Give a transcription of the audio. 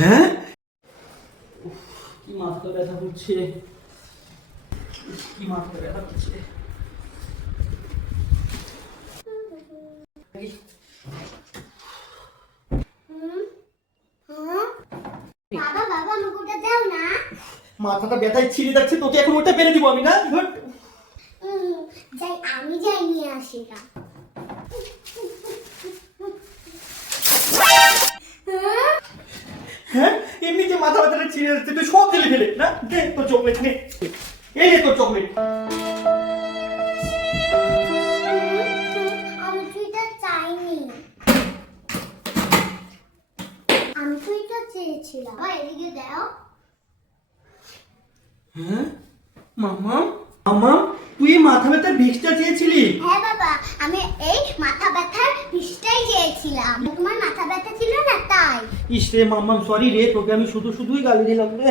হ্যাঁ, কি মাথা ব্যথা করছে, কি মাথা ব্যথা করছে। বাবা বাবা মুকুটটা দাও না। মাথাটা ব্যথায় ছিঁড়ে যাচ্ছে, তোকে এখন ওটা পেরে দিব আমি না। যাই আমি যাই নিয়ে আসি না। হ্যাঁ, এমনি যে মাথা ব্যথাটা ছিঁড়ে যাচ্ছে তুই সব দিলে ফেলে না। দে তোর চকলেট, নে এই নে তোর চকলেট। আমি তো এটা চাইনি, আমি তো এটা চেয়েছিলাম। এদিকে দাও। হ্যাঁ মামা, মামা তুই এই মাথা ব্যথার ভিক্সটা চেয়েছিলি? হ্যাঁ বাবা, আমি এই মাথা ব্যথার বিষটাই চেয়েছিলাম। তোমার মাথা ব্যথা ছিল না তাই। ইস রে মাম্মাম, সরি রে, তোকে আমি শুধুই গালি দিলাম রে।